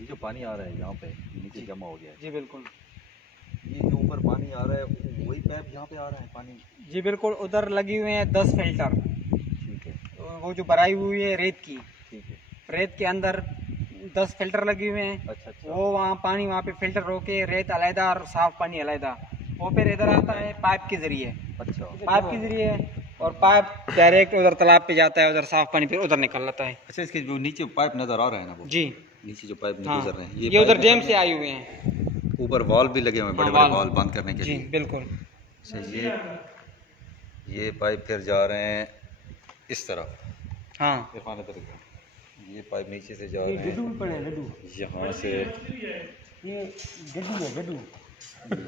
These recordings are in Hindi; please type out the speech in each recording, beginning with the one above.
ये जो पानी आ रहा है यहाँ पे नीचे जमा हो गया है। जी बिल्कुल। ये जो ऊपर पानी आ रहा है वही पाइप यहाँ पे आ रहा है पानी? जी बिल्कुल, उधर लगी हुई है 10 फिल्टर। ठीक है। वो जो भराई हुई है रेत की, ठीक है। रेत के अंदर 10 फिल्टर लगे हुए हैं। अच्छा अच्छा। वो वहाँ पानी वहाँ पे फिल्टर होके रेत अलहदा और साफ पानी अलहदा, वो फिर इधर आता है पाइप के जरिए। अच्छा। पाइप के जरिए, और पाइप डायरेक्ट उधर तालाब पे जाता है, उधर साफ पानी फिर उधर निकल आता है। अच्छा, इसके जो नीचे पाइप नजर आ रहा है ना वो? जी, नीचे जो पाइप हाँ, गुजर रहे हैं ये उधर डैम से आए हुए हैं। ऊपर वॉल भी लगे हुए हैं, बड़े बड़े वॉल बंद करने के जी लिए। बिल्कुल। अच्छा, ये पाइप फिर जा रहे हैं इस तरफ। हाँ, ये पाइप नीचे से जा रहे हैं यहाँ से, ये गड्ढू है, गड्ढू।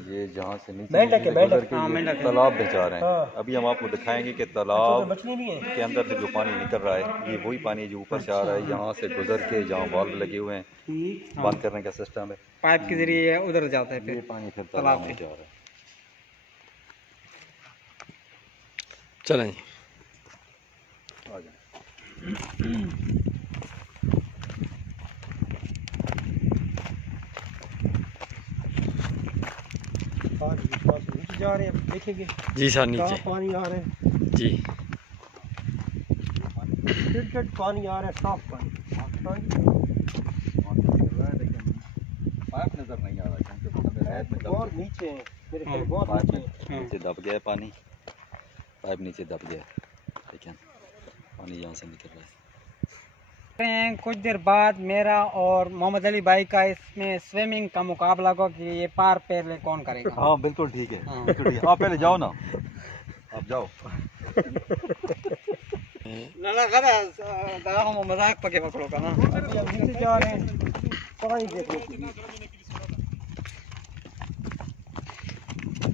ये जहाँ से नीचे मेंढक है, गुजर के हाँ, ये मेंढक है। तालाब में जा रहे हैं। हाँ। अभी हम आपको दिखाएंगे कि तालाब के अंदर से जो पानी निकल रहा है ये वही पानी जो ऊपर से आ रहा है, यहाँ से गुजर के जहाँ वाल्व लगे हुए हैं बंद करने का सिस्टम है, पाइप के जरिए उधर जाता है फिर ये पानी फिर तालाब में जा रहा है। चलें आ जाए। नीचे जा रहे हैं, देखेंगे जी सर, नीचे पानी आ रहा है। जी फिल्टर्ड पानी आ रहा है, साफ पानी। पाइप नजर नहीं आ रहा बहुत नीचे है, मेरे ख्याल बहुत पाइप नीचे है। नीचे दब गया है पानी, पाइप नीचे दब गया है, लेकिन पानी यहाँ से निकल रहा है। कुछ देर बाद मेरा और मोहम्मद अली भाई का इसमें स्विमिंग का मुकाबला होगा कि ये पार पहले कौन करेगा। हाँ बिल्कुल ठीक है, हाँ। बिल्कुल ठीक है। आप पहले जाओ ना, आप जाओ। हम मजाक पके पकड़ो का ना। अभी हम नीचे जा रहे हैं पानी देखने के लिए।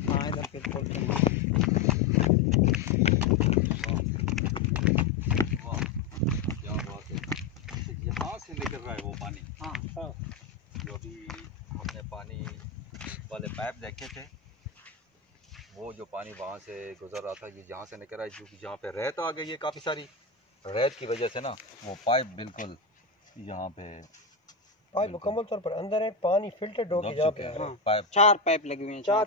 हाँ, इधर बिल्कुल यहाँ से निकल रहा है वो पानी। हाँ, जो अभी हमने पानी वाले पाइप देखे थे, वो जो पानी वहाँ से गुजर रहा था ये यहाँ से निकल रहा है, क्योंकि जहाँ पे रेत आ गई है काफ़ी सारी, रेत की वजह से ना वो पाइप बिल्कुल यहाँ पे पाइप मुकम्मल तौर पर अंदर है, पानी फिल्टर्ड होके जा पे। हाँ, पाइप 4 पाइप लगे हुए हैं, 4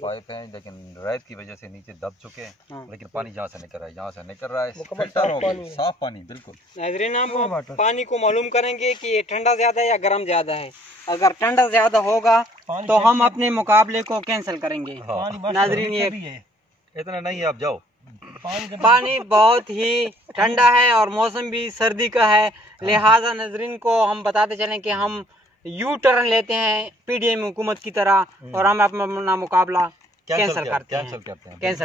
पाइप हैं, लेकिन रेत की वजह से नीचे दब चुके हैं। हाँ। लेकिन पानी जहाँ से निकल रहा है, यहाँ से निकल रहा है, मुकम्मल फिल्टर हो साफ गया, साफ पानी बिल्कुल। नाज़रीन, हम पानी को मालूम करेंगे कि ये ठंडा ज्यादा है या गर्म ज्यादा है। अगर ठंडा ज्यादा होगा तो हम अपने मुकाबले को कैंसिल करेंगे। हाँ। नाज़रीन, ये इतना नहीं है, आप जाओ। पानी बहुत ही ठंडा है और मौसम भी सर्दी का है, लिहाजा नाज़रीन को हम बताते चलें कि हम यू टर्न लेते हैं पीडीएम हुकूमत की तरह और हम अपना मुकाबला कैंसिल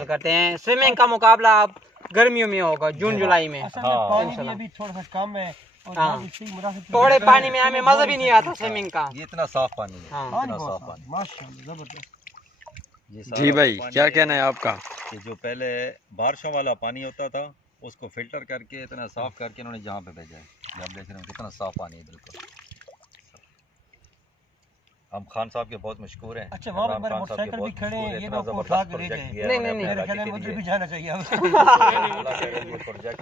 करते हैं। स्विमिंग का मुकाबला अब गर्मियों में होगा, जून जुलाई में। पानी अभी थोड़ा सा कम है, थोड़े पानी में हमें मजा भी नहीं आता स्विमिंग का। ये इतना साफ पानी है, हाँ। इतना साफ पानी माशाल्लाह, जबरदस्त। जी भाई, क्या कहना है आपका? कि जो पहले बारिशों वाला पानी होता था उसको फिल्टर करके इतना साफ करके इन्होंने जहाँ पे भेजा है, आप देख रहे हैं कितना साफ पानी है बिल्कुल। हम खान साहब के बहुत मशहूर हैं। अच्छा, वहाँ पर मोटरसाइकिल भी खड़े हैं, ये आपको उठा के ले जाएं। नहीं, मेरे ख्याल में उधर भी जाना चाहिए। ये प्रोजेक्ट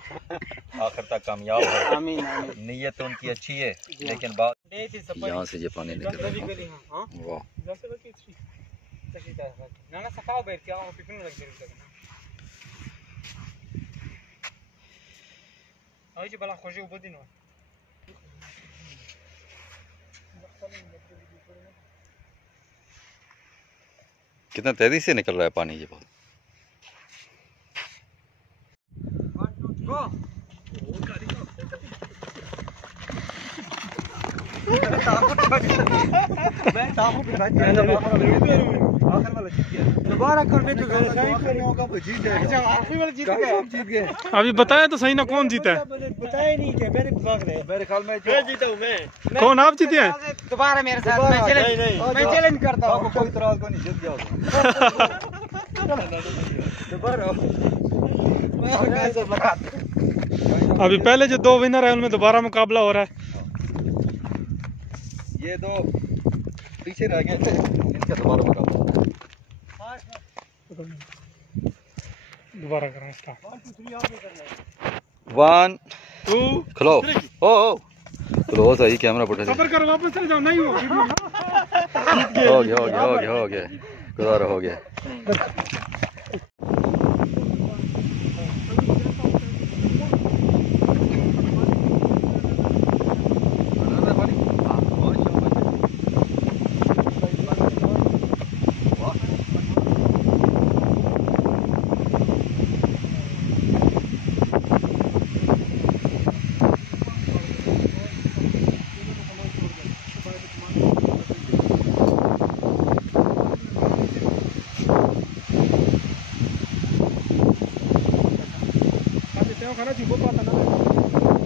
आखिर तक कामयाब है। आमीन, आमीन। नीयत उनकी अच्छी है, लेकिन बात यहाँ से ये पानी निकल रहा है। वाह, कितना तेजी से निकल रहा है पानी ये बहुत। दोबारा करने तो जीत गए। अभी बताया तो सही ना, कौन जीता है? बताया नहीं क्या, मेरे ख्याल में जीता हूँ मैं। कौन, आप जीते हैं? दोबारा मेरे साथ मैं चैलेंज करता हूँ। कोई इतराज को नहीं, जीत जाओगे। अभी पहले जो 2 विनर है उनमें दोबारा मुकाबला हो रहा है। ये दो पीछे रह गए थे, इनका दोबारा मुकाबला। दोबारा करना 1 2 खलो। ओ क्लोज है कैमरा पड़े सफर कर वापस चले जाओ नहीं हो हो गया हो गया हो गया हो गया गुजारा हो गया। खाना चाहिए वो बात है ना।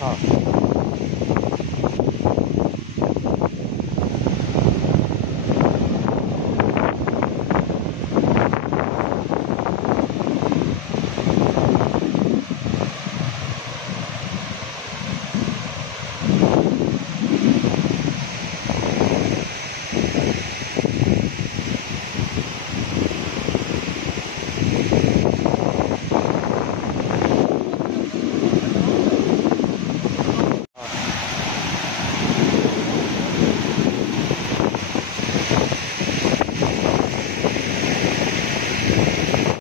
हाँ